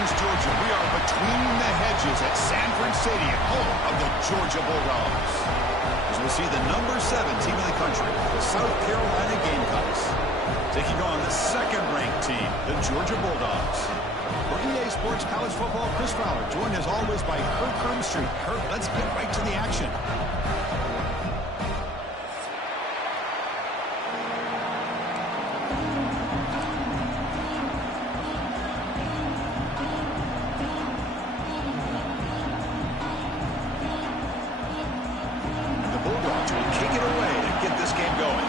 Athens, Georgia. We are between the hedges at Sanford Stadium, home of the Georgia Bulldogs. As we'll see the number 7 team in the country, the South Carolina Gamecocks, taking on the second-ranked team, the Georgia Bulldogs. For EA Sports College Football, Chris Fowler, joined as always by Kurt Crumstreet. Kurt, let's get right to the action. The Bulldogs will kick it away to get this game going.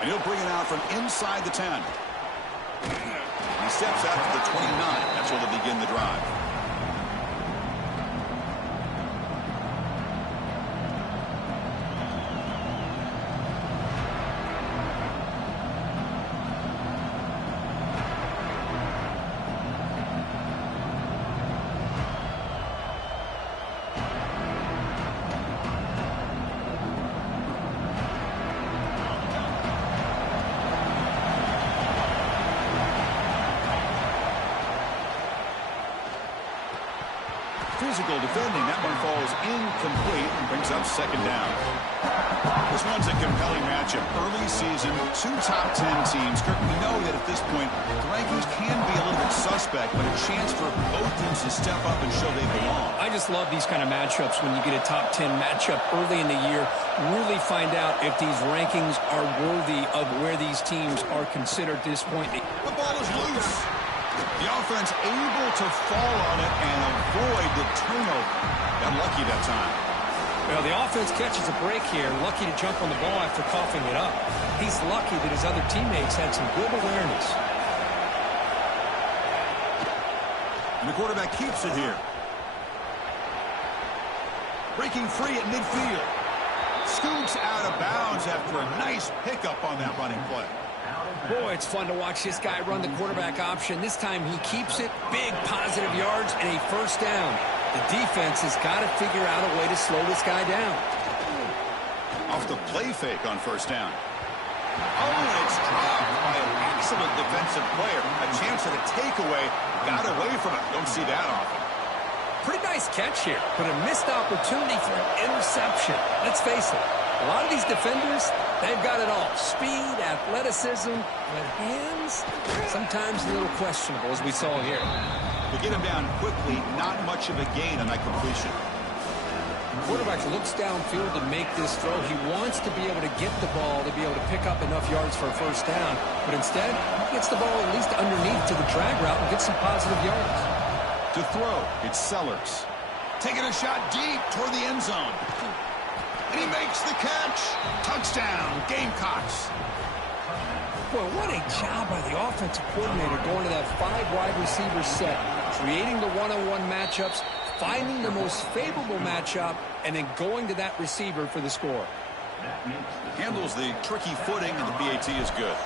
And he'll bring it out from inside the 10. He steps out to the 29. That's where they'll begin the drive. Physical defending. That one falls incomplete and brings up second down. This one's a compelling matchup. Early season, 2 top 10 teams. Kirk, we know that at this point, the rankings can be a little bit suspect, but a chance for both teams to step up and show they belong. I just love these kind of matchups when you get a top 10 matchup early in the year. Really find out if these rankings are worthy of where these teams are considered at this point. The ball is loose. The offense able to fall on it and avoid the turnover. Got lucky that time. Well, the offense catches a break here. Lucky to jump on the ball after coughing it up. He's lucky that his other teammates had some good awareness. And the quarterback keeps it here. Breaking free at midfield. Scoots out of bounds after a nice pickup on that running play. Boy, it's fun to watch this guy run the quarterback option. This time he keeps it. Big positive yards and a first down. The defense has got to figure out a way to slow this guy down. Off the play fake on first down. Oh, and it's dropped by an excellent defensive player. A chance at a takeaway. Got away from it. Don't see that often. Pretty nice catch here, but a missed opportunity for an interception. Let's face it, a lot of these defenders, they've got it all. Speed, athleticism, but hands, sometimes a little questionable, as we saw here. To get him down quickly, not much of a gain on that completion. The quarterback looks downfield to make this throw. He wants to be able to get the ball to be able to pick up enough yards for a first down, but instead, he gets the ball at least underneath to the drag route and gets some positive yards. To throw, it's Sellers. Taking a shot deep toward the end zone. And he makes the catch. Touchdown, Gamecocks. Well, what a job by the offensive coordinator going to that 5 wide receiver set, creating the one-on-one matchups, finding the most favorable matchup, and then going to that receiver for the score. Handles the tricky footing, and the PAT is good.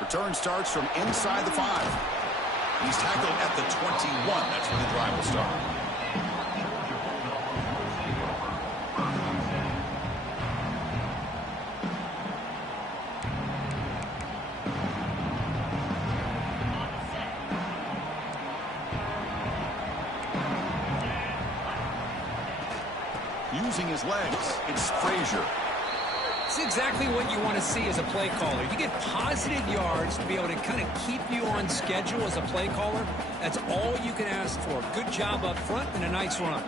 Return starts from inside the 5. He's tackled at the 21. That's where the drive will start. Using his legs, it's Frazier. It's exactly what you want to see as a play caller. You get positive yards to be able to kind of keep you on schedule as a play caller. That's all you can ask for. Good job up front and a nice run.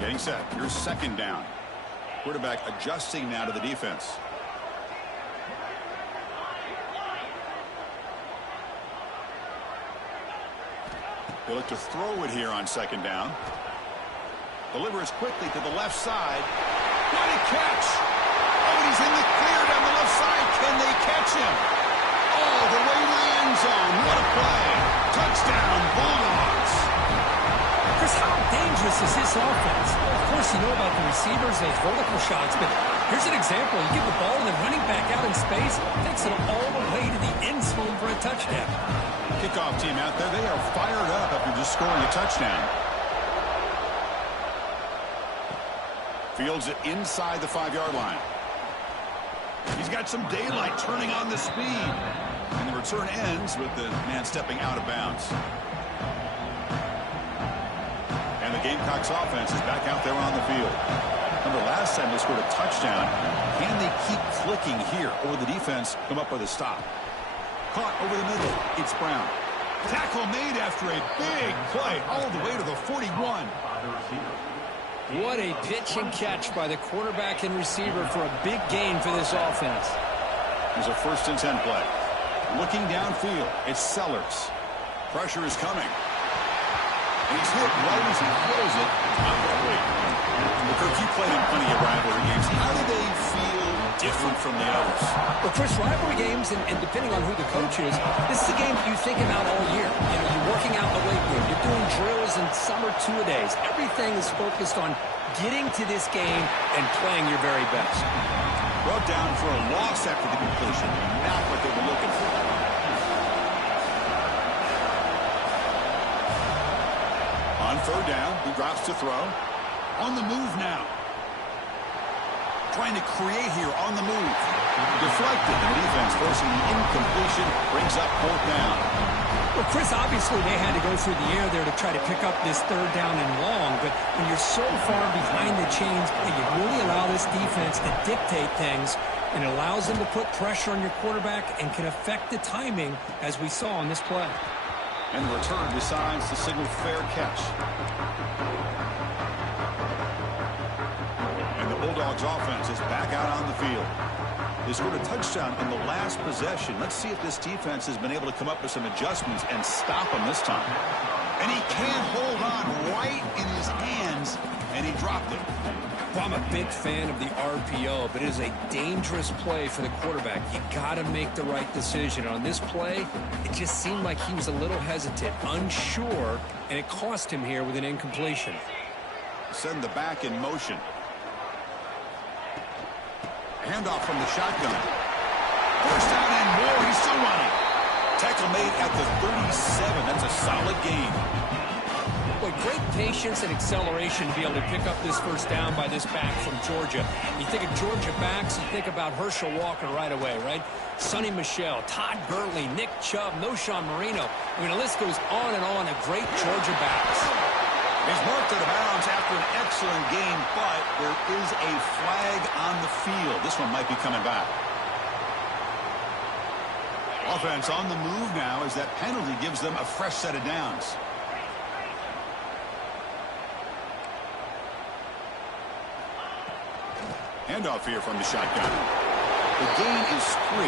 Getting set. Here's second down. Quarterback adjusting now to the defense. They look to throw it here on second down. Delivers quickly to the left side. What a catch! Oh, he's in the clear down the left side. Can they catch him? All the way to the end zone. What a play. Touchdown, Bulldogs. Chris, how dangerous is this offense? Well, of course, you know about the receivers, those vertical shots, but here's an example. You give the ball and the running back out and space, takes it all the way to the end zone for a touchdown. Kickoff team out there, they are fired up after just scoring a touchdown. Fields it inside the 5-yard line. He's got some daylight turning on the speed. And the return ends with the man stepping out of bounds. And the Gamecocks offense is back out there on the field. Remember last time they scored a touchdown. Can they keep clicking here, or will the defense come up with a stop? Caught over the middle. It's Brown. Tackle made after a big play all the way to the 41. What a pitch and catch by the quarterback and receiver for a big gain for this offense. There's a 1st and 10 play. Looking downfield, it's Sellers. Pressure is coming. And he's hit right as he throws it. Well, Kirk, you played in plenty of rivalry games. How do they feel different from the others? Well, Chris, rivalry games, and depending on who the coach is, this is a game you think about all year. You know, you're working out in the weight room. You're doing drills and summer two-a-days. Everything is focused on getting to this game and playing your very best. Brought down for a loss after the completion. Not what they were looking for. On 3rd down, he drops to throw. On the move now. Trying to create here on the move. Deflected. The defense forcing the incompletion. Brings up 4th down. Well, Chris, obviously they had to go through the air there to try to pick up this 3rd down and long, but when you're so far behind the chains, you really allow this defense to dictate things, and it allows them to put pressure on your quarterback and can affect the timing, as we saw on this play. And the return decides to signal fair catch. And the Bulldogs offense is back out on the field. They scored a touchdown on the last possession. Let's see if this defense has been able to come up with some adjustments and stop them this time. And he can't hold on right in his hands, and he dropped it. Well, I'm a big fan of the RPO, but it is a dangerous play for the quarterback. You got to make the right decision. On this play, it just seemed like he was a little hesitant, unsure, and it cost him here with an incompletion. Send the back in motion. Handoff from the shotgun. 1st down and more. He's still running. Tackle made at the 37. That's a solid gain. Boy, great patience and acceleration to be able to pick up this 1st down by this back from Georgia. You think of Georgia backs, you think about Herschel Walker right away, right? Sonny Michel, Todd Gurley, Nick Chubb, Noshawn Marino. I mean, the list goes on and on of great Georgia backs. He's marked out of bounds after an excellent game, but there is a flag on the field. This one might be coming back. Offense on the move now as that penalty gives them a fresh set of downs. Handoff here from the shotgun. The gain is 3.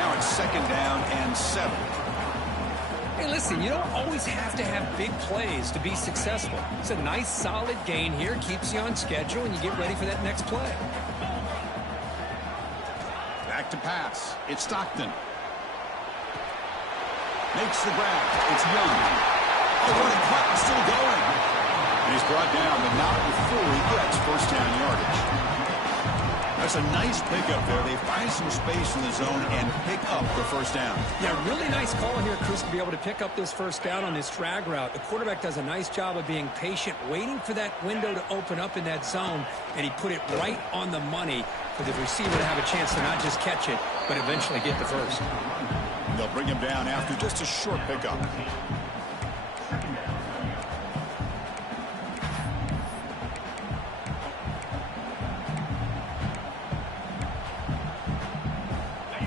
Now it's 2nd down and 7. Hey, listen, you don't always have to have big plays to be successful. It's a nice, solid gain here. Keeps you on schedule, and you get ready for that next play. Back to pass. It's Stockton. Makes the grab. It's Young. Oh, what a cut. Still going. And he's brought down, but not before he gets 1st down yardage. That's a nice pickup there. They find some space in the zone and pick up the 1st down. Yeah, really nice call here, Chris, to be able to pick up this 1st down on this drag route. The quarterback does a nice job of being patient, waiting for that window to open up in that zone, and he put it right on the money for the receiver to have a chance to not just catch it, but eventually get the 1st. They'll bring him down after just a short pickup.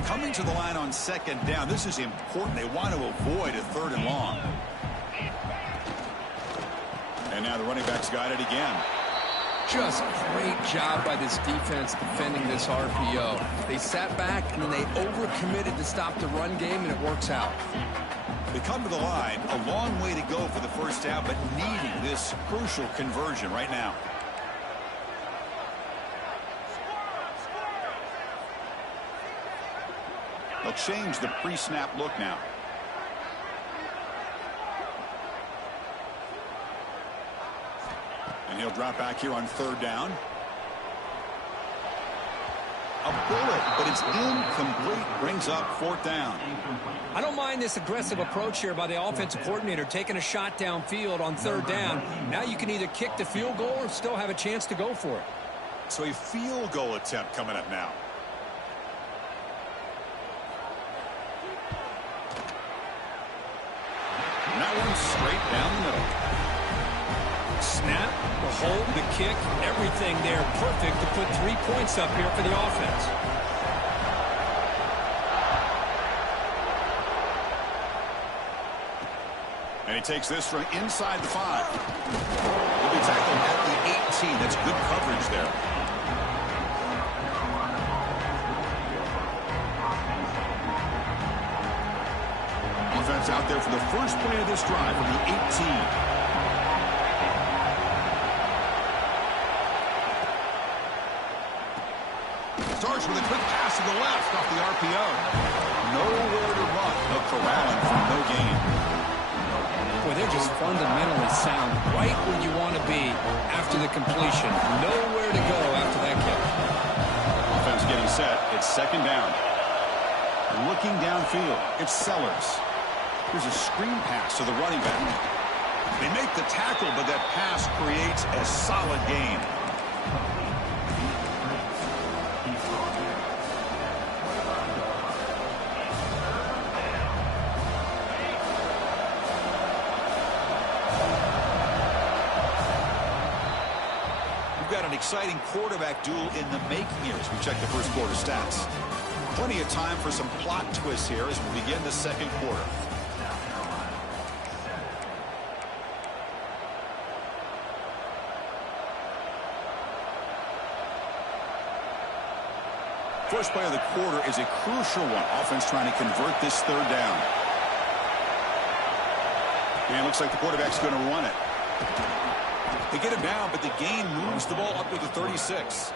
Coming to the line on 2nd down. This is important. They want to avoid a 3rd and long. And now the running back's got it again. Just great job by this defense defending this RPO. They sat back, and then they overcommitted to stop the run game, and it works out. They come to the line, a long way to go for the 1st down, but needing this crucial conversion right now. They'll change the pre-snap look now. And he'll drop back here on 3rd down. A bullet, but it's incomplete. Brings up 4th down. I don't mind this aggressive approach here by the offensive coordinator, taking a shot downfield on 3rd down. Now you can either kick the field goal or still have a chance to go for it. So a field goal attempt coming up now. And that one straight down the middle. Snap, the hold, the kick, everything there perfect to put 3 points up here for the offense. And he takes this from inside the 5. He'll be tackled at the 18. That's good coverage there. Offense out there for the first play of this drive from the 18. Starts with a quick pass to the left off the RPO. Nowhere to run. No corralling for no gain. Boy, they're just fundamentally sound right where you want to be after the completion. Nowhere to go after that catch. Offense getting set. It's 2nd down. Looking downfield. It's Sellers. Here's a screen pass to the running back. They make the tackle, but that pass creates a solid gain. Exciting quarterback duel in the making here as we check the first quarter stats. Plenty of time for some plot twists here as we begin the 2nd quarter. First play of the quarter is a crucial one. Offense trying to convert this 3rd down. And it looks like the quarterback's going to run it. They get him down, but the gain moves the ball up to the 36.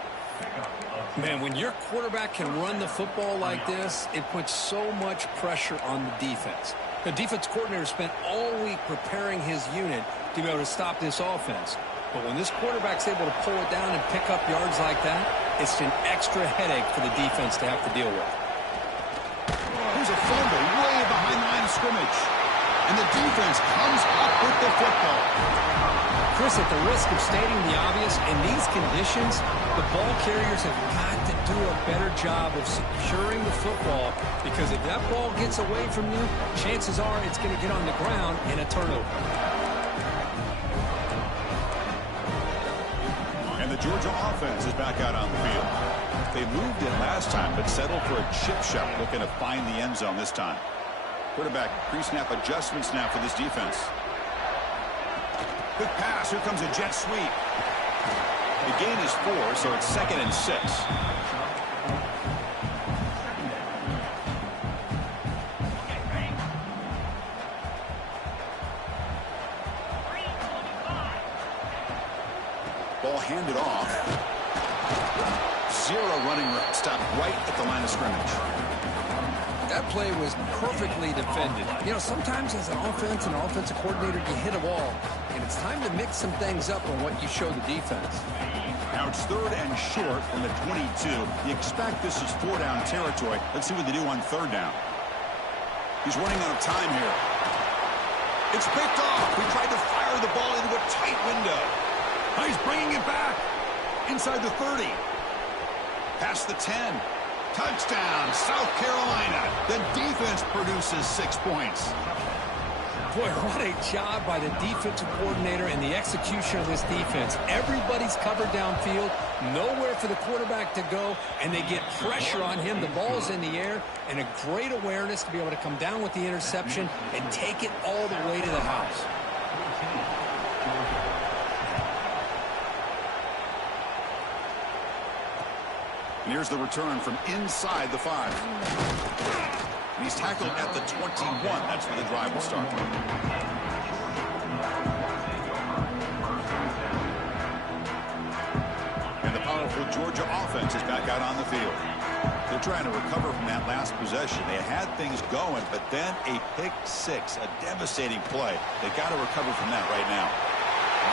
Man, when your quarterback can run the football like this, it puts so much pressure on the defense. The defense coordinator spent all week preparing his unit to be able to stop this offense. But when this quarterback's able to pull it down and pick up yards like that, it's an extra headache for the defense to have to deal with. Here's a fumble way behind the line of scrimmage. And the defense comes up with the football. Chris, at the risk of stating the obvious, in these conditions, the ball carriers have got to do a better job of securing the football, because if that ball gets away from you, chances are it's going to get on the ground in a turnover. And the Georgia offense is back out on the field. They moved it last time, but settled for a chip shot, looking to find the end zone this time. Quarterback pre-snap adjustment snap for this defense. Quick pass. Here comes a jet sweep. The gain is 4, so it's 2nd and 6. Ball handed off. 0 running room. Stopped right at the line of scrimmage. That play was perfectly defended. You know, sometimes as an offensive coordinator, you hit a wall, and it's time to mix some things up on what you show the defense. Now it's 3rd and short from the 22. You expect this is 4-down territory. Let's see what they do on 3rd down. He's running out of time here. It's picked off. He tried to fire the ball into a tight window. Now he's bringing it back inside the 30. Past the 10. Touchdown, South Carolina. The defense produces 6 points. Boy, what a job by the defensive coordinator and the execution of this defense. Everybody's covered downfield, nowhere for the quarterback to go, and they get pressure on him. The ball's in the air, and a great awareness to be able to come down with the interception and take it all the way to the house. And here's the return from inside the 5. And he's tackled at the 21. That's where the drive will start. And the powerful Georgia offense is back out on the field. They're trying to recover from that last possession. They had things going, but then a pick 6, a devastating play. They got to recover from that right now.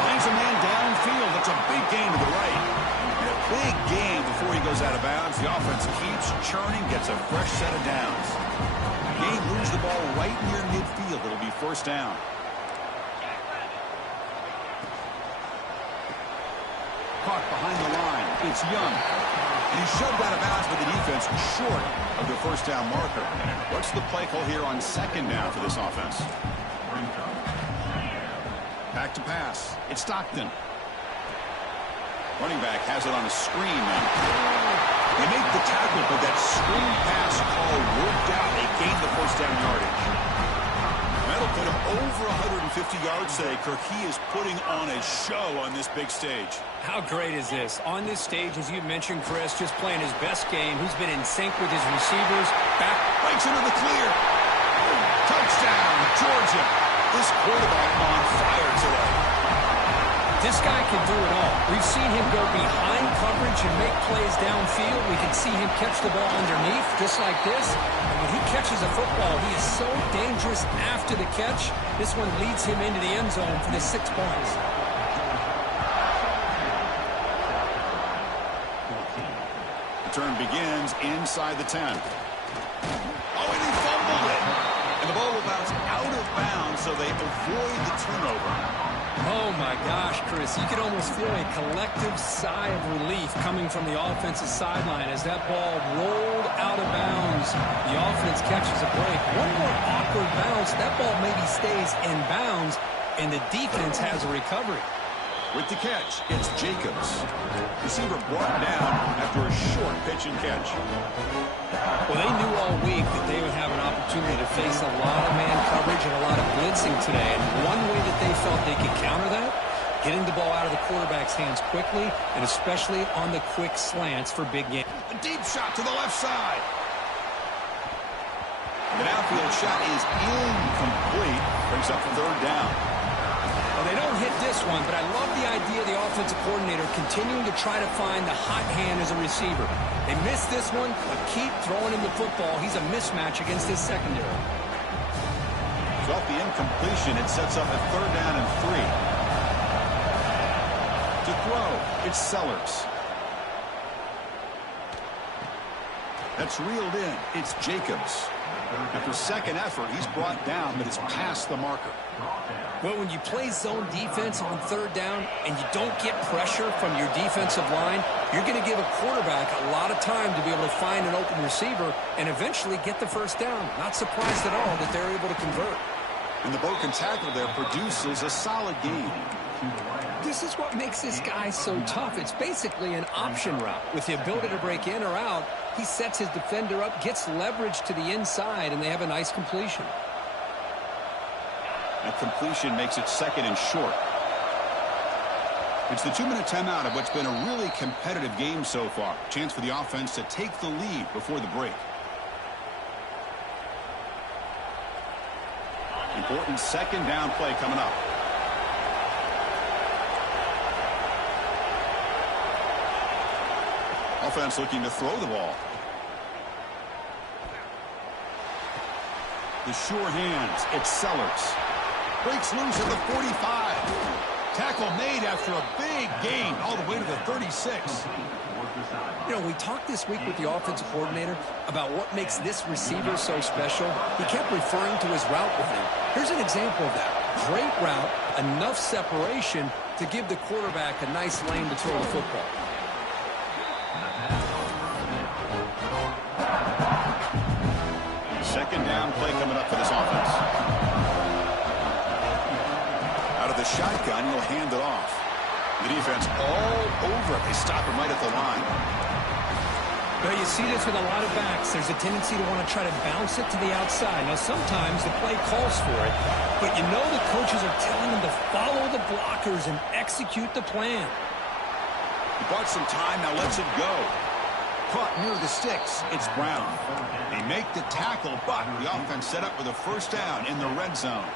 Finds a man downfield. That's a big gain to the right. And a big gain before he goes out of bounds. The offense keeps churning, gets a fresh set of downs. Gain moves the ball right near midfield. It'll be first down. Caught behind the line. It's Young. And he's shoved out of bounds by the defense short of the first down marker. What's the play call here on second down for this offense? Back to pass. It's Stockton. Running back has it on a screen now. They make the tackle, but that screen pass call worked out. They gained the first down yardage. That'll put him over 150 yards today. Kirk, he is putting on a show on this big stage. How great is this? On this stage, as you mentioned, Chris, just playing his best game. He's been in sync with his receivers. Back. Breaks into the clear. Touchdown, Georgia. This quarterback on fire today. This guy can do it all. We've seen him go behind coverage and make plays downfield. We can see him catch the ball underneath, just like this. And when he catches a football, he is so dangerous after the catch. This one leads him into the end zone for the 6 points. The turn begins inside the 10. Oh, and he fumbled it. And the ball will bounce out of bounds, so they avoid the turnover. Oh, my gosh, Chris. You could almost feel a collective sigh of relief coming from the offensive sideline as that ball rolled out of bounds. The offense catches a break. One more awkward bounce. That ball maybe stays in bounds, and the defense has a recovery. With the catch, it's Jacobs. Receiver brought down after a short pitch and catch. Well, they knew all week that they would have an opportunity to face a lot of man coverage and a lot of blitzing today. And one way that they felt they could counter that, getting the ball out of the quarterback's hands quickly, and especially on the quick slants for big games. A deep shot to the left side. The downfield shot is incomplete. Brings up third down. Well, they don't hit this one, but I love the idea of the offensive coordinator continuing to try to find the hot hand as a receiver. They missed this one, but keep throwing him the football. He's a mismatch against his secondary. So off the incompletion, it sets up a third down and 3. To throw, it's Sellers. That's reeled in. It's Jacobs. After second effort, he's brought down, but it's past the marker. Well, when you play zone defense on third down and you don't get pressure from your defensive line, you're going to give a quarterback a lot of time to be able to find an open receiver and eventually get the first down. Not surprised at all that they're able to convert. And the broken tackle there produces a solid gain. This is what makes this guy so tough. It's basically an option route. With the ability to break in or out, he sets his defender up, gets leverage to the inside, and they have a nice completion. That completion makes it second and short. It's the 2-minute timeout of what's been a really competitive game so far. Chance for the offense to take the lead before the break. Important second down play coming up. Offense looking to throw the ball. The sure hands, it's Sellers. Breaks loose at the 45. Tackle made after a big gain all the way to the 36. You know, we talked this week with the offensive coordinator about what makes this receiver so special. He kept referring to his route with him. Here's an example of that. Great route, enough separation to give the quarterback a nice lane to throw the football. Second down play coming up for this offense. Out of the shotgun, he'll hand it off. The defense all over it. They stop him right at the line. Well, you see this with a lot of backs. There's a tendency to want to try to bounce it to the outside. Now, sometimes the play calls for it, but you know the coaches are telling them to follow the blockers and execute the plan. He bought some time, now lets it go. Caught near the sticks. It's Brown. They make the tackle, but the offense set up with a first down in the red zone.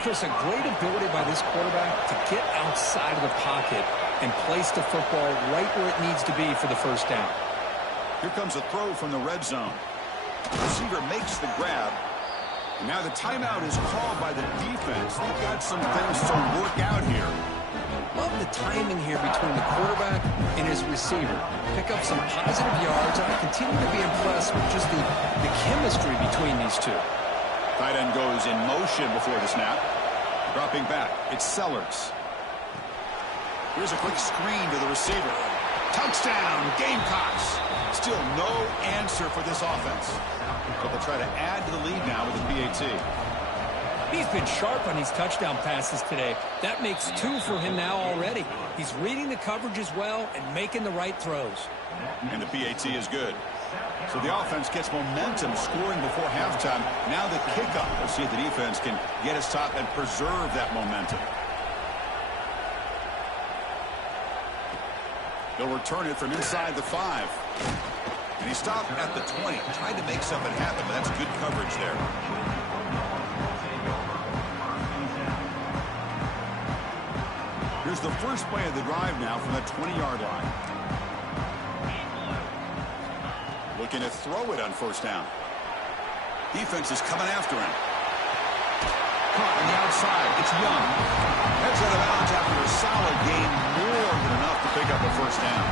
Chris, a great ability by this quarterback to get outside of the pocket and place the football right where it needs to be for the first down. Here comes a throw from the red zone. The receiver makes the grab. And now the timeout is called by the defense. They've got some things to work out here. Love the timing here between the quarterback and his receiver. Pick up some positive yards. I continue to be impressed with just the chemistry between these two. Tight end goes in motion before the snap. Dropping back, it's Sellers. Here's a quick screen to the receiver. Touchdown, Gamecocks. Still no answer for this offense. But they'll try to add to the lead now with the PAT. He's been sharp on these touchdown passes today. That makes 2 for him now already. He's reading the coverage as well and making the right throws. And the PAT is good. So the offense gets momentum scoring before halftime. Now the kickoff. We'll see if the defense can get his top and preserve that momentum. They'll return it from inside the 5. And he stopped at the 20. Tried to make something happen, but that's good coverage there. Here's the first play of the drive now from the 20-yard line. Looking to throw it on first down. Defense is coming after him. Caught on the outside. It's Young. Heads out of bounds after a solid gain, more than enough to pick up a first down.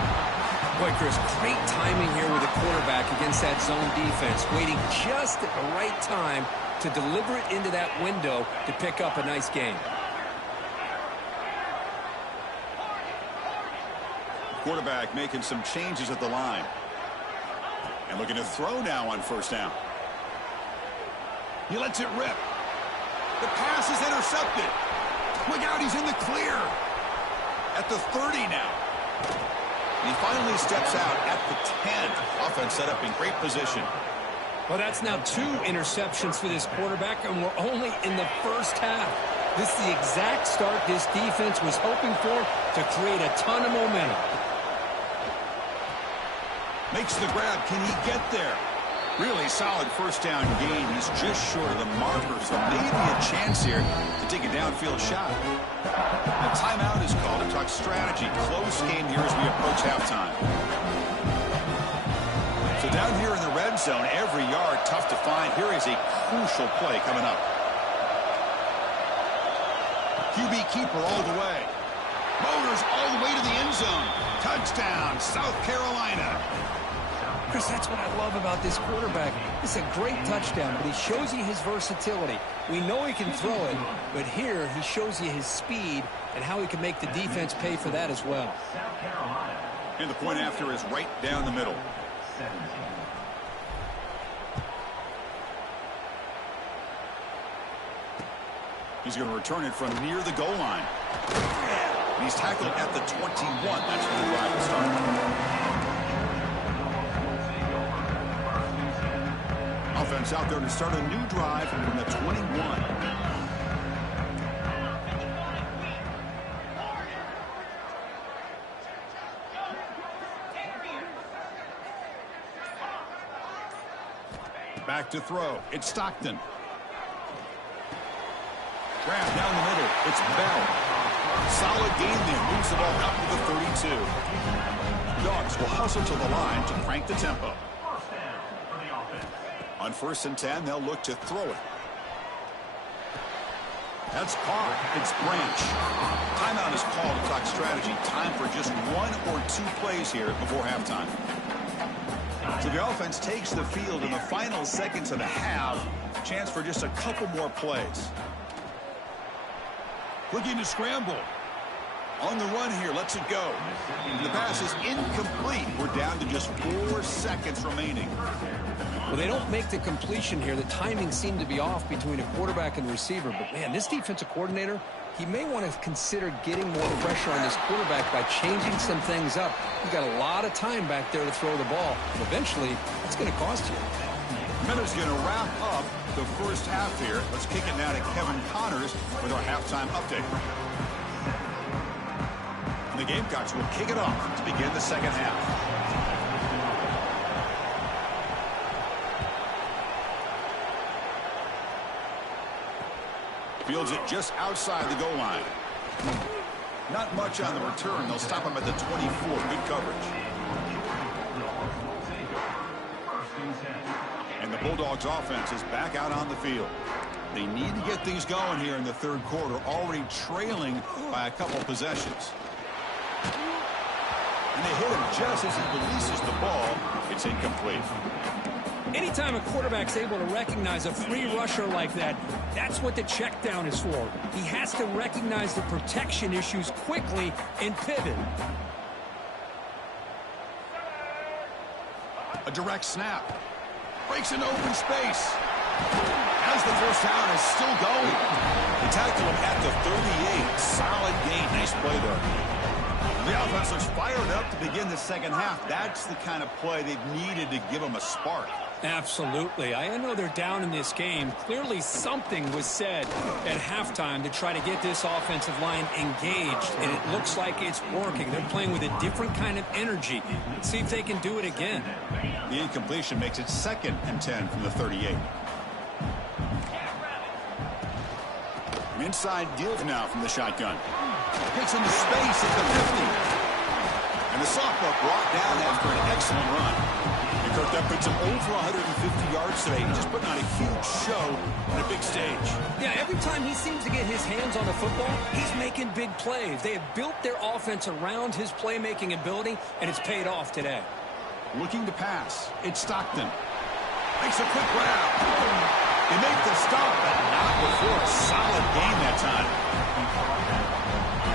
Boy, Chris, great timing here with the quarterback against that zone defense, waiting just at the right time to deliver it into that window to pick up a nice gain. Quarterback making some changes at the line. And looking to throw now on first down. He lets it rip. The pass is intercepted. Look out, he's in the clear. At the 30 now. And he finally steps out at the 10. Offense set up in great position. Well, that's now 2 interceptions for this quarterback, and we're only in the first half. This is the exact start this defense was hoping for to create a ton of momentum. Makes the grab. Can he get there? Really solid first down gain. He's just short of the marker, so maybe a chance here to take a downfield shot. A timeout is called to talk strategy. Close game here as we approach halftime. So down here in the red zone, every yard tough to find. Here is a crucial play coming up. QB keeper all the way. Motors all the way to the end zone. Touchdown, South Carolina. Chris, that's what I love about this quarterback. It's a great touchdown, but he shows you his versatility. We know he can throw it, but here he shows you his speed and how he can make the defense pay for that as well. And the point after is right down the middle. He's going to return it from near the goal line. And he's tackled at the 21. That's where the drive will start. Offense out there to start a new drive from the 21. Back to throw. It's Stockton. Grab down the middle. It's Bell. Solid gain there. Moves the ball up to the 32. Dogs will hustle to the line to crank the tempo. On 1st and 10, they'll look to throw it. That's Carr. It's Branch. Timeout is called to talk strategy. Time for just 1 or 2 plays here before halftime. So the offense takes the field in the final seconds of the half. Chance for just a couple more plays. Looking to scramble. On the run here, lets it go. The pass is incomplete. We're down to just 4 seconds remaining. Well, they don't make the completion here. The timing seemed to be off between a quarterback and receiver. But, man, this defensive coordinator, he may want to consider getting more pressure on this quarterback by changing some things up. He's got a lot of time back there to throw the ball. And eventually, it's going to cost you. Minutes going to wrap up the first half here. Let's kick it now to Kevin Connors with our halftime update. And the Gamecocks will kick it off to begin the second half. Fields it just outside the goal line. Not much on the return. They'll stop him at the 24. Good coverage. And the Bulldogs offense is back out on the field. They need to get things going here in the third quarter, already trailing by a couple possessions. And they hit him just as he releases the ball. It's incomplete. Anytime a quarterback's able to recognize a free rusher like that, that's what the check down is for. He has to recognize the protection issues quickly and pivot. A direct snap. Breaks into open space. As the first down is still going. They tackle him at the 38. Solid gain. Nice play there. The offense looks fired up to begin the second half. That's the kind of play they've needed to give them a spark. Absolutely. I know they're down in this game. Clearly something was said at halftime to try to get this offensive line engaged, and it looks like it's working. They're playing with a different kind of energy. Let's see if they can do it again. The incompletion makes it 2nd and 10 from the 38. Inside deal now from the shotgun. Gets into space at the 50. And the sophomore brought down after an excellent run. And Kirk, that puts him over 150 yards today. He's just putting on a huge show on a big stage. Yeah, every time he seems to get his hands on the football, he's making big plays. They have built their offense around his playmaking ability, and it's paid off today. Looking to pass. It's Stockton. Makes a quick grab. They make the stop, but not before a solid game that time.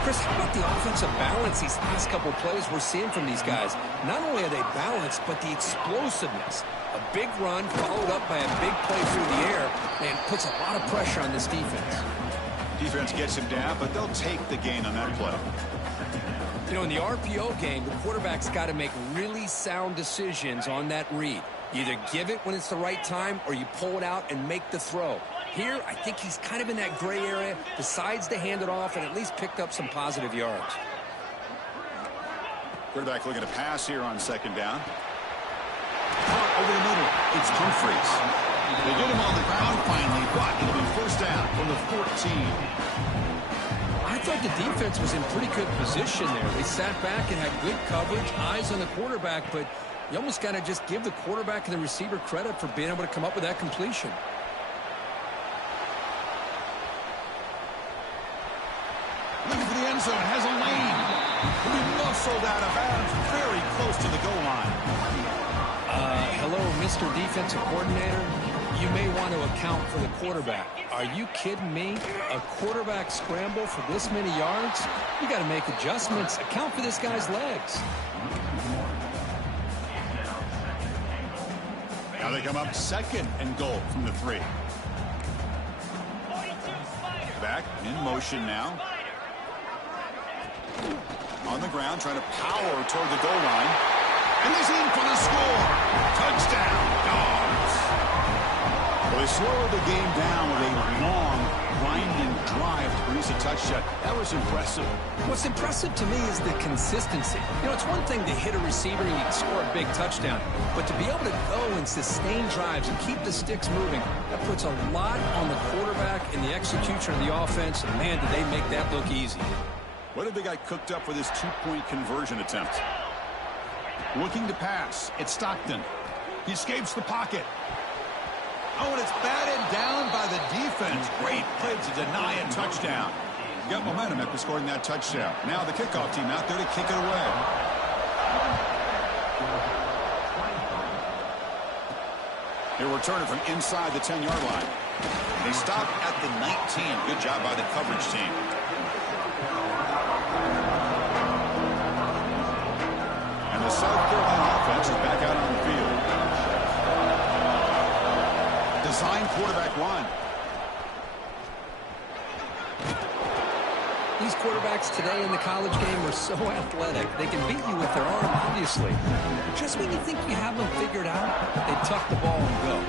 Chris, how about the offensive balance these last couple plays we're seeing from these guys? Not only are they balanced, but the explosiveness. A big run followed up by a big play through the air, and puts a lot of pressure on this defense. Defense gets him down, but they'll take the gain on that play. You know, in the RPO game, the quarterback's got to make really sound decisions on that read. You either give it when it's the right time, or you pull it out and make the throw. Here, I think he's kind of in that gray area, decides to hand it off, and at least picked up some positive yards. Quarterback looking to pass here on 2nd down. Over the middle, it's Humphreys. They get him on the ground finally, but it'll be 1st down from the 14. I thought the defense was in pretty good position there. They sat back and had good coverage, eyes on the quarterback, but you almost got to just give the quarterback and the receiver credit for being able to come up with that completion. Looking for the end zone, has a lane. Will be muscled out of bounds, very close to the goal line. Hello, Mr. Defensive Coordinator. You may want to account for the quarterback. Are you kidding me? A quarterback scramble for this many yards? You got to make adjustments. Account for this guy's legs. Now they come up 2nd and goal from the 3. Back in motion now. On the ground, trying to power toward the goal line. And he's in for the score. Touchdown, Dogs. Well, they slowed the game down with a long, grinding drive to produce a touchdown. That was impressive. What's impressive to me is the consistency. You know, it's one thing to hit a receiver and you can score a big touchdown, but to be able to go and sustain drives and keep the sticks moving, that puts a lot on the quarterback and the execution of the offense, and man, did they make that look easy. What have they got cooked up for this 2-point conversion attempt? Looking to pass. It's Stockton. He escapes the pocket. Oh, and it's batted down by the defense. Great play to deny a touchdown. Got momentum after scoring that touchdown. Now the kickoff team out there to kick it away. They'll return it from inside the 10-yard line. They stop at the 19. Good job by the coverage team. And the South Carolina offense is back out on the field. Design quarterback run. These quarterbacks today in the college game are so athletic. They can beat you with their arm, obviously. Just when you think you have them figured out, they tuck the ball and go.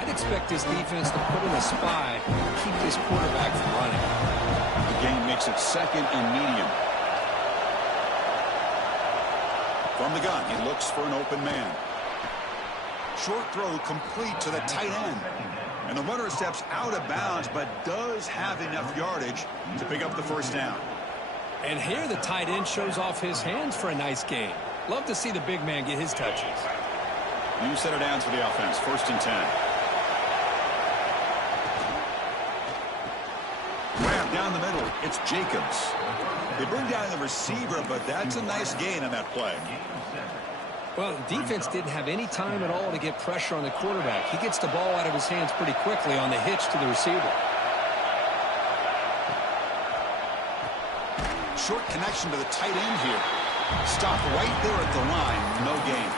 I'd expect this defense to put in a spy and keep this quarterback from running. The game makes it 2nd and medium. From the gun, he looks for an open man. Short throw complete to the tight end. And the runner steps out of bounds, but does have enough yardage to pick up the 1st down. And here the tight end shows off his hands for a nice gain. Love to see the big man get his touches. New set of downs for the offense. 1st and 10. It's Jacobs. They bring down the receiver, but that's a nice gain on that play. Well, the defense didn't have any time at all to get pressure on the quarterback. He gets the ball out of his hands pretty quickly on the hitch to the receiver. Short connection to the tight end here. Stop right there at the line. No gain.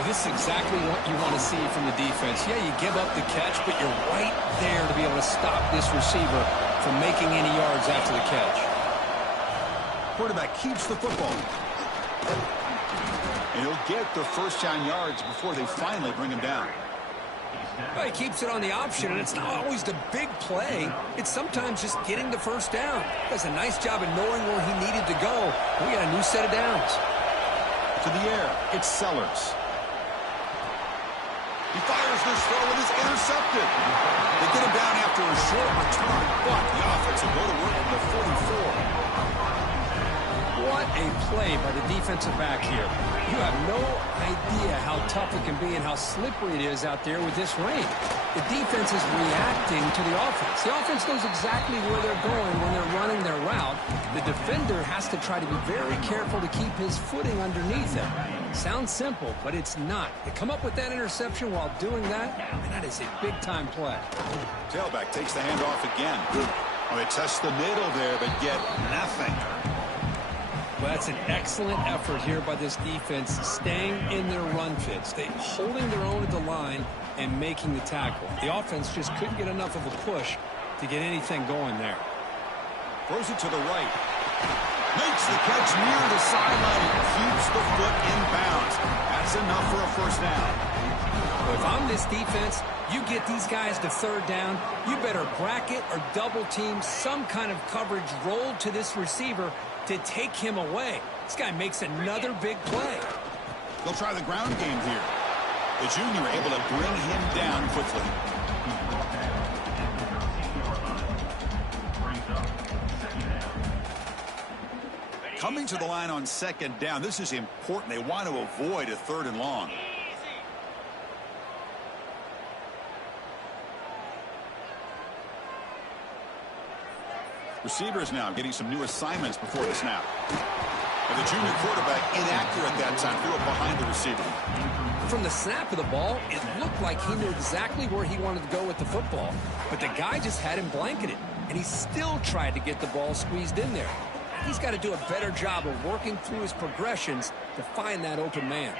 Well, this is exactly what you want to see from the defense. Yeah, you give up the catch, but you're right there to be able to stop this receiver from making any yards after the catch. Quarterback keeps the football. And he'll get the first down yards before they finally bring him down. Well, he keeps it on the option, and it's not always the big play. It's sometimes just getting the first down. Does a nice job of knowing where he needed to go. We got a new set of downs. To the air, it's Sellers. He fires this throw and is intercepted. They get him down after a short return, but the offense will go to work at the 44. What a play by the defensive back here. You have no idea how tough it can be and how slippery it is out there with this rain. The defense is reacting to the offense. The offense knows exactly where they're going when they're running their route. The defender has to try to be very careful to keep his footing underneath him. Sounds simple, but it's not. To come up with that interception while doing that, and that is a big-time play. Tailback takes the handoff again. Well, they test the middle there, but get nothing. Well, that's an excellent effort here by this defense, staying in their run fits. They holding their own at the line and making the tackle. The offense just couldn't get enough of a push to get anything going there. Throws it to the right. Makes the catch near the sideline and keeps the foot in bounds. That's enough for a first down. Well, if I'm this defense, you get these guys to third down, you better bracket or double team some kind of coverage rolled to this receiver to take him away. This guy makes another big play. They'll try the ground game here. The junior able to bring him down quickly. Coming to the line on second down. This is important. They want to avoid a third and long. Receivers now getting some new assignments before the snap. And the junior quarterback inaccurate that time. Threw it behind the receiver. From the snap of the ball, it looked like he knew exactly where he wanted to go with the football. But the guy just had him blanketed. And he still tried to get the ball squeezed in there. He's got to do a better job of working through his progressions to find that open man.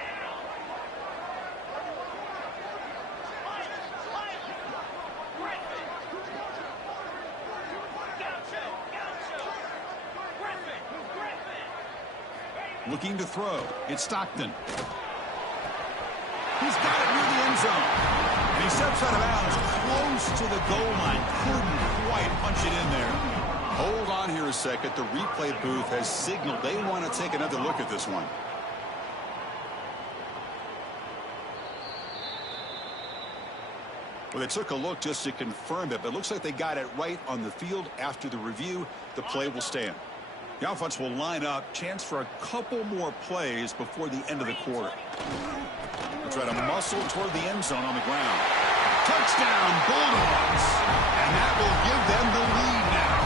Looking to throw. It's Stockton. He's got it near the end zone. And he steps out of bounds close to the goal line. Couldn't quite punch it in there. Hold on here a second. The replay booth has signaled they want to take another look at this one. Well, they took a look just to confirm it, but it looks like they got it right on the field. After the review, the play will stand. The offense will line up. Chance for a couple more plays before the end of the quarter. They'll try to muscle toward the end zone on the ground. Touchdown, Bulldogs! And that will give them the lead now.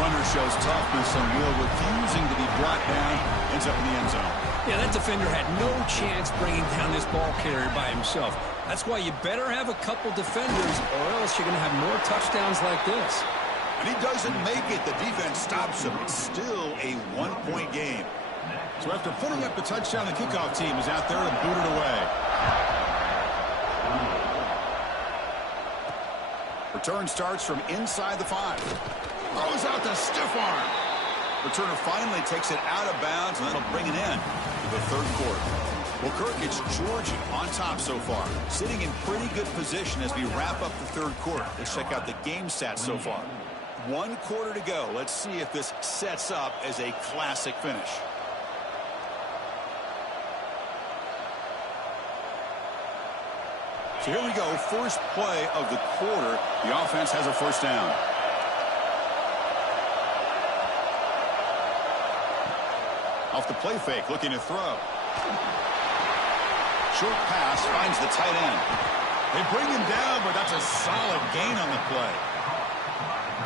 Runner shows toughness and will, refusing to be brought down. Ends up in the end zone. Yeah, that defender had no chance bringing down this ball carrier by himself. That's why you better have a couple defenders, or else you're going to have more touchdowns like this. And he doesn't make it. The defense stops him. It's still a one-point game. So after putting up the touchdown, the kickoff team is out there to boot it away. Return starts from inside the 5. Throws out the stiff arm. Returner finally takes it out of bounds, and that'll bring it in to the third quarter. Well, Kirk, it's Georgia on top so far. Sitting in pretty good position as we wrap up the third quarter. Let's check out the game stats so far. 1 quarter to go. Let's see if this sets up as a classic finish. So here we go. First play of the quarter. The offense has a first down. Off the play fake, looking to throw. Short pass finds the tight end. They bring him down, but that's a solid gain on the play.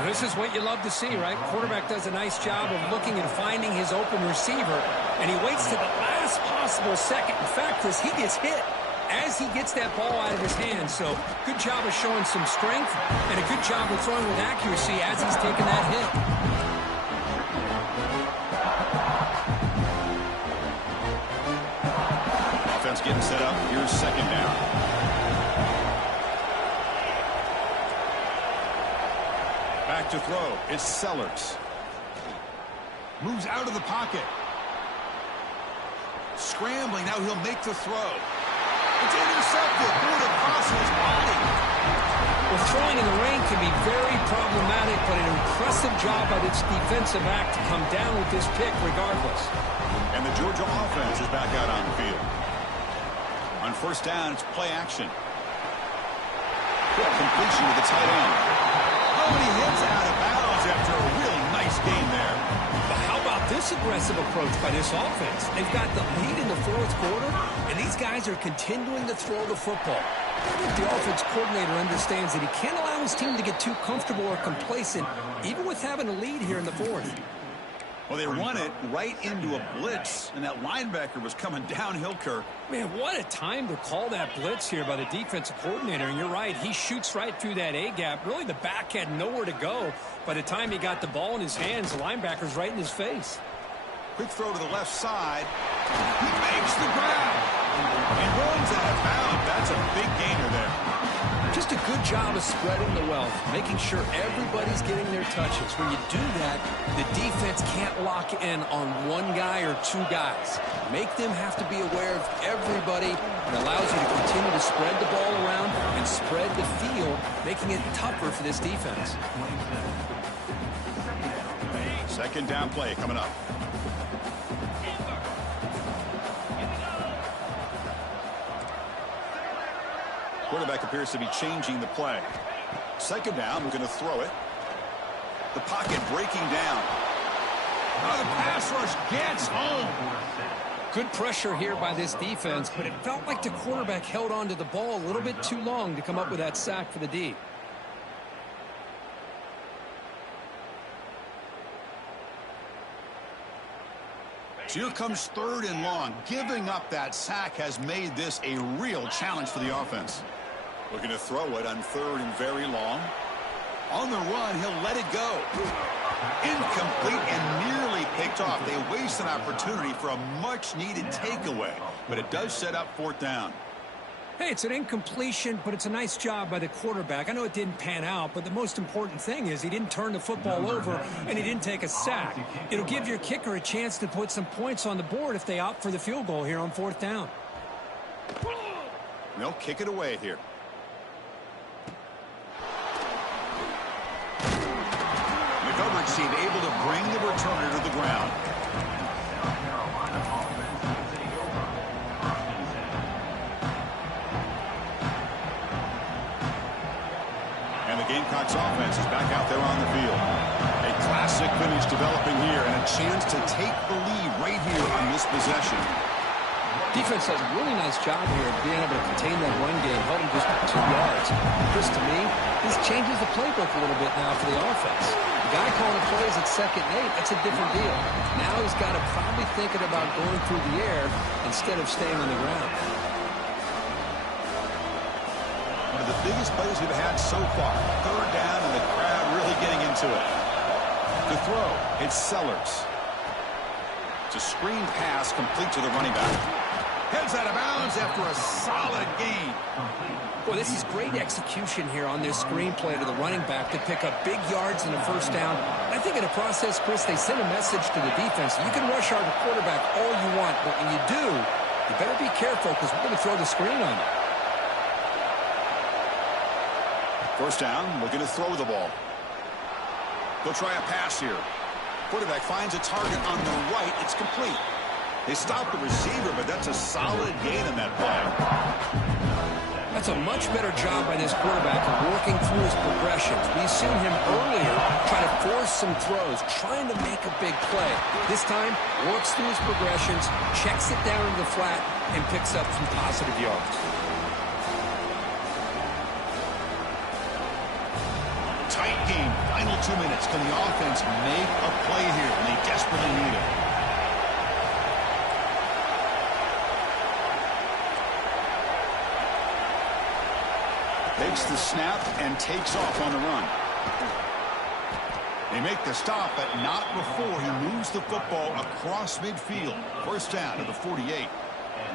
This is what you love to see, right? Quarterback does a nice job of looking and finding his open receiver, and he waits to the last possible second. In fact, Chris, he gets hit as he gets that ball out of his hands. So good job of showing some strength and a good job of throwing with accuracy as he's taking that hit. Offense getting set up. Here's second down. Back to throw. It's Sellers. Moves out of the pocket. Scrambling. Now he'll make the throw. It's intercepted. Threw it across his body. Well, throwing in the rain can be very problematic, but an impressive job by this defensive back to come down with this pick regardless. And the Georgia offense is back out on the field. On first down, it's play action. Quick completion to the tight end. Oh, and he hits out of bounds after a really nice game there. But how about this aggressive approach by this offense? They've got the lead in the fourth quarter, and these guys are continuing to throw the football. I think the offense coordinator understands that he can't allow his team to get too comfortable or complacent, even with having a lead here in the fourth. Well, they run it right into a blitz, and that linebacker was coming downhill, Kirk. Man, what a time to call that blitz here by the defensive coordinator. And you're right, he shoots right through that A-gap. Really, the back had nowhere to go. By the time he got the ball in his hands, the linebacker's right in his face. Quick throw to the left side. He makes the grab and runs out of bounds. That's a big gainer there. Just a good job of spreading the wealth, making sure everybody's getting their touches. When you do that, the defense can't lock in on one guy or two guys. Make them have to be aware of everybody. It allows you to continue to spread the ball around and spread the field, making it tougher for this defense. Second down play coming up. Quarterback appears to be changing the play. Second down, we're going to throw it. The pocket breaking down. Oh, the pass rush gets home. Good pressure here by this defense, but it felt like the quarterback held on to the ball a little bit too long to come up with that sack for the D. So here comes third and long. Giving up that sack has made this a real challenge for the offense. Looking to throw it on third and very long. On the run, he'll let it go. Incomplete and nearly picked off. They waste an opportunity for a much-needed takeaway, but it does set up fourth down. Hey, it's an incompletion, but it's a nice job by the quarterback. I know it didn't pan out, but the most important thing is he didn't turn the football over and he didn't take a sack. It'll give your kicker a chance to put some points on the board if they opt for the field goal here on fourth down. They'll kick it away here. The coverage team able to bring the returner to the ground. And the Gamecocks offense is back out there on the field. A classic finish developing here and a chance to take the lead right here on this possession. Defense does a really nice job here of being able to contain that run game, held him just 2 yards. Chris, to me, this changes the playbook a little bit now for the offense. The guy calling the plays at 2nd and 8, that's a different deal. Now he's got to probably thinking about going through the air instead of staying on the ground. One of the biggest plays we've had so far. Third down and the crowd really getting into it. The throw, it's Sellers. It's a screen pass complete to the running back. Heads out of bounds after a solid gain. Boy, this is great execution here on this screen play to the running back to pick up big yards in the first down. I think in the process, Chris, they send a message to the defense. You can rush our quarterback all you want, but when you do, you better be careful because we're going to throw the screen on you. First down, looking to throw the ball. They'll try a pass here. Quarterback finds a target on the right. It's complete. They stop the receiver, but that's a solid gain in that play. That's a much better job by this quarterback of working through his progressions. We've seen him earlier try to force some throws, trying to make a big play. This time, works through his progressions, checks it down into the flat, and picks up some positive yards. Tight game, final 2 minutes. Can the offense make a play here? And they desperately need it. Takes the snap and takes off on the run. They make the stop, but not before he moves the football across midfield. First down to the 48.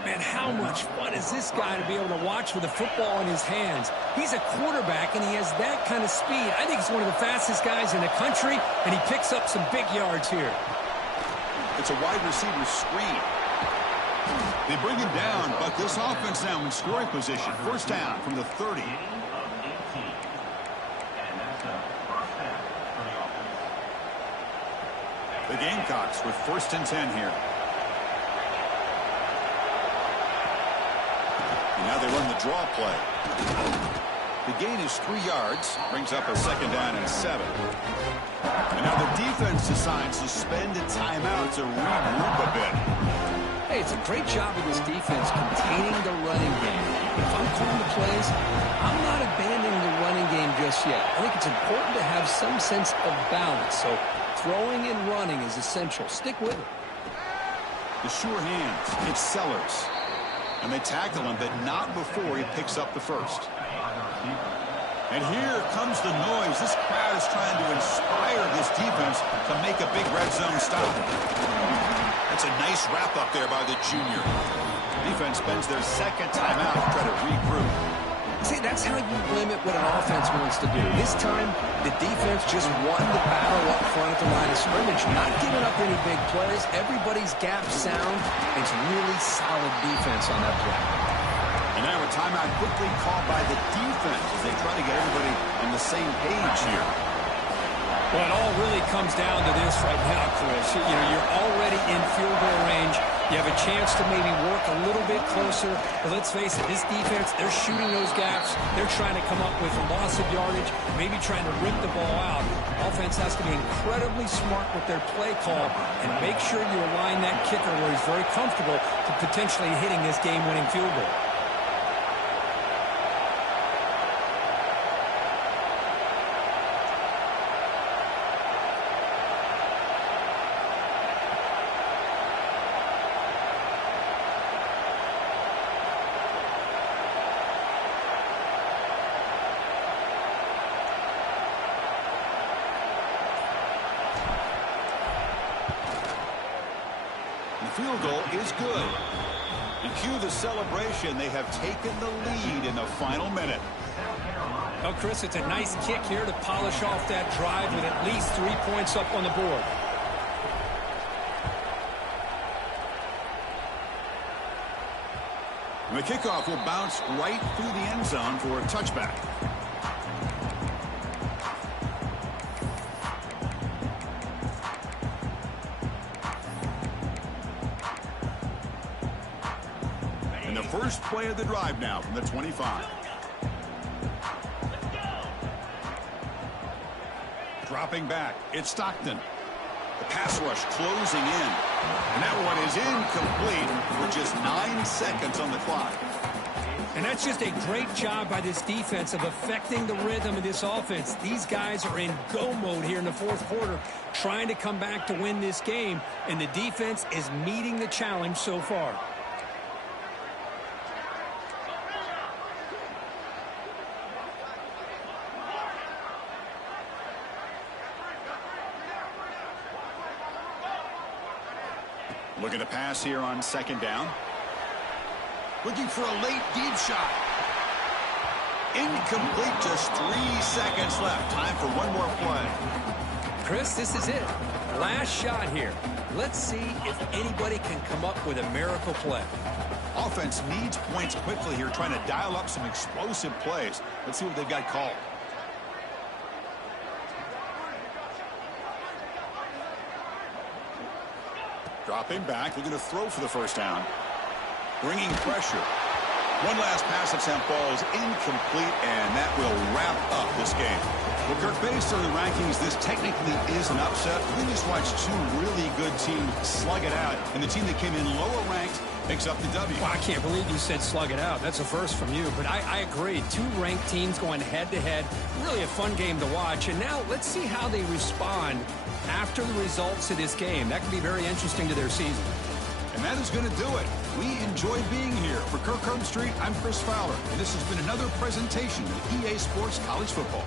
Man, how much fun is this guy to be able to watch with the football in his hands? He's a quarterback, and he has that kind of speed. I think he's one of the fastest guys in the country, and he picks up some big yards here. It's a wide receiver screen. They bring him down, but this offense now in scoring position. First down from the 30. The Gamecocks with 1st and 10 here. And now they run the draw play. The gain is 3 yards. Brings up a 2nd down and 7. And now the defense decides to spend a timeout to regroup a bit. Hey, it's a great job of this defense containing the running game. If I'm calling the plays, I'm not abandoning the running game just yet. I think it's important to have some sense of balance. So throwing and running is essential. Stick with it. The sure hands. It's Sellers. And they tackle him, but not before he picks up the first. And here comes the noise. This crowd is trying to inspire this defense to make a big red zone stop. That's a nice wrap up there by the junior. Defense spends their 2nd timeout to try to regroup. See, that's how you limit what an offense wants to do. This time, the defense just won the battle up front at the line of scrimmage, not giving up any big plays. Everybody's gap sound. It's really solid defense on that play. And now a timeout quickly called by the defense as they try to get everybody on the same page here. Well, it all really comes down to this right now, Chris. You know, you're already in field goal range. You have a chance to maybe work a little bit closer. But let's face it, this defense, they're shooting those gaps. They're trying to come up with a loss of yardage, maybe trying to rip the ball out. Offense has to be incredibly smart with their play call and make sure you align that kicker where he's very comfortable to potentially hitting this game-winning field goal. Field goal is good. And cue the celebration. They have taken the lead in the final minute. Well, Chris, it's a nice kick here to polish off that drive with at least 3 points up on the board. And the kickoff will bounce right through the end zone for a touchback. First play of the drive now from the 25. Dropping back, it's Stockton. The pass rush closing in. And that one is incomplete with just 9 seconds on the clock. And that's just a great job by this defense of affecting the rhythm of this offense. These guys are in go mode here in the 4th quarter, trying to come back to win this game. And the defense is meeting the challenge so far. Looking to pass here on 2nd down. Looking for a late deep shot. Incomplete, just 3 seconds left. Time for one more play. Chris, this is it. Last shot here. Let's see if anybody can come up with a miracle play. Offense needs points quickly here, trying to dial up some explosive plays. Let's see what they've got called. Dropping back, looking to throw for the first down. Bringing pressure. One last pass attempt falls incomplete, and that will wrap up this game. Well, Kirk, based on the rankings, this technically is an upset. We just watched 2 really good teams slug it out, and the team that came in lower ranked Picks up the W. Well, I can't believe you said slug it out. That's a first from you. But I agree. Two ranked teams going head-to-head. Really a fun game to watch. And now let's see how they respond after the results of this game. That could be very interesting to their season. And that is going to do it. We enjoyed being here. For Kirk Street, I'm Chris Fowler. And this has been another presentation of EA Sports College Football.